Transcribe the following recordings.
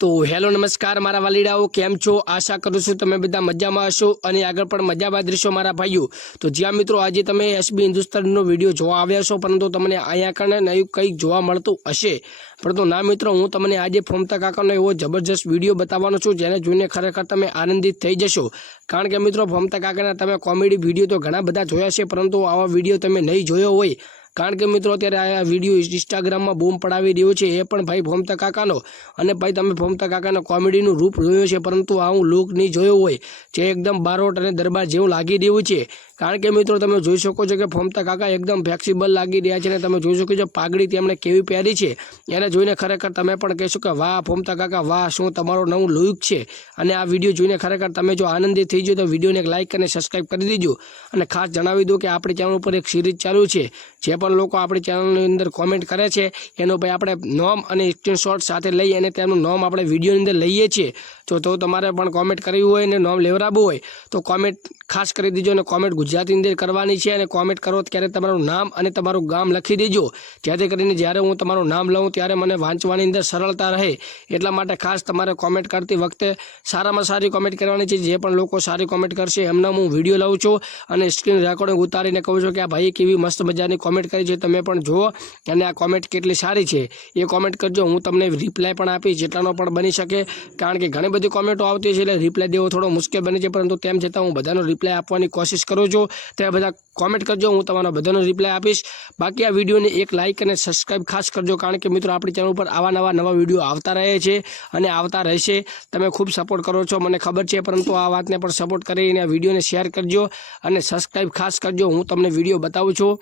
तो हेलो नमस्कार मारा वालीडाओ केम छो। आशा करूँ छूं तमे बधा मजामां हशो अने आगळ पण मजामां ज रहीशो मारा भाईओ। तो ज्यां मित्रों आज तमे एसबी हिंदुस्तानीनो विडियो जोवा आव्या छो, परंतु तमने अहींया कने नयुं कंईक जोवा मळतुं हशे, परंतु ना मित्रों हूँ तमने आज फोमता काकानो एवो जबरदस्त विडियो बताववानो छुं जेने जोईने खरेखर तमे आनंदित थई जशो। कारण के मित्रों फोमता काकाना तमे कॉमेडी विडियो तो घणा बधा जोया छे, परंतु आवा विडियो तमे नहीं जोयो होय। कारण के मित्रों अत्यारे आ विडियो इंस्टाग्राम में बूम पड़ावी रह्यो छे ए पण भाई फोमता काकानो। अने भाई तमे फोमता काकानो कॉमेडीनुं रूप जोयुं छे, परंतु आवुं लुक नहीं जोयो होय जे एकदम बारोट अने दरबार जेवुं लागी रह्युं छे। कारण के मित्रों तमे जोई शको छो के फोमता काका एकदम फ्लेक्सिबल लागी रह्या छे। तमे जोई शको छो पागड़ी तेमणे केवी પહેરી छे एने जोईने खरेखर तमे पण कहेशो के वाह फोमता काका वाह शुं तमारो नवुं लुक छे। अने आ विडियो जोईने खरेखर तमे जो आनंदित थई गयो तो विडियोने एक लाइक अने सब्सक्राइब करी दीजो। अने खास जणावी दो के आपणी चेनल पर एक सीरीज चालू छे, जे पण लोको आपणी चेनलनी अंदर कॉमेंट करे छे एनो भाई आपणे नाम अने स्क्रीनशॉट साथे लई अने तेमनुं नाम आपणे विडियोनी अंदर लईए छीए। तो तमारे पण कॉमेंट करवी होय ने नाम लेवराववुं होय तो कॉमेंट खास करी दीजो। अने कॉमेंट गुजराती अंदर करवानी छे अने कॉमेंट करो त्यारे तमारुं नाम अने तमारुं गाम लखी देजो, जेथी करीने ज्यारे हुं तमारुं नाम लऊं त्यारे मने वांचवानी अंदर सरळता रहे। एटला माटे खास तमारे कॉमेंट करती वखते सारामां सारी कॉमेंट करवानी छे। जे पण लोको सारी कॉमेंट करशे एमना हुं विडियो लઉં છું અને સ્ક્રીન રેકોર્ડિંગ ઉતારીને કહું છું કે આ ભાઈએ કેવી મસ્ત મજાની કૉમેન્ટ કરી છે, તમે પણ જુઓ અને આ કૉમેન્ટ કેટલી સારી છે એ કૉમેન્ટ કરજો। હું તમને રિપ્લાય પણ આપીશ જેટલાનો પણ બની શકે, કારણ કે ઘણી બધી કૉમેન્ટો આવતી છે એટલે રિપ્લાય દેવો થોડો મુશ્કેલ બને છે, પરંતુ તેમ છતાં હું બધાનો રિપ્લાય આપવાની કોશિશ કરું છું। તે બધા कॉमेंट करजो, हूँ तमारो बधानो रिप्लाय आपीश। बाकी आ विडियो ने एक लाइक और सब्सक्राइब खास करजो, कारण के मित्रों अपनी चैनल पर आवा नवा विडियो आवता रहे छे अने आवता रहेशे। तमे खूब सपोर्ट करो छो मने खबर छे, परंतु आ वातने पण सपोर्ट करीने आ विडियो ने शेर करजो अने सब्सक्राइब खास करजो। हूँ तमने विडियो बतावुं छुं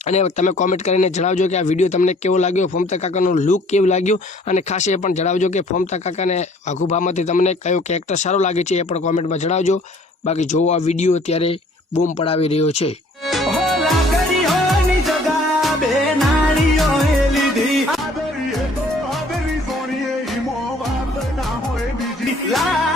અને તમે કોમેન્ટ કરીને જણાવજો કે આ વિડિયો તમને કેવો લાગ્યો, ફોમતા કાકાનો લુક કેવો લાગ્યો અને ખાસ એ પણ જણાવજો કે ફોમતા કાકાને વાઘુભામાંથી તમને કયો કેરેક્ટર સારો લાગે છે એ પણ કોમેન્ટમાં જણાવજો। બાકી જોવો આ વિડિયો અત્યારે બૂમ પડાવી રહ્યો છે। La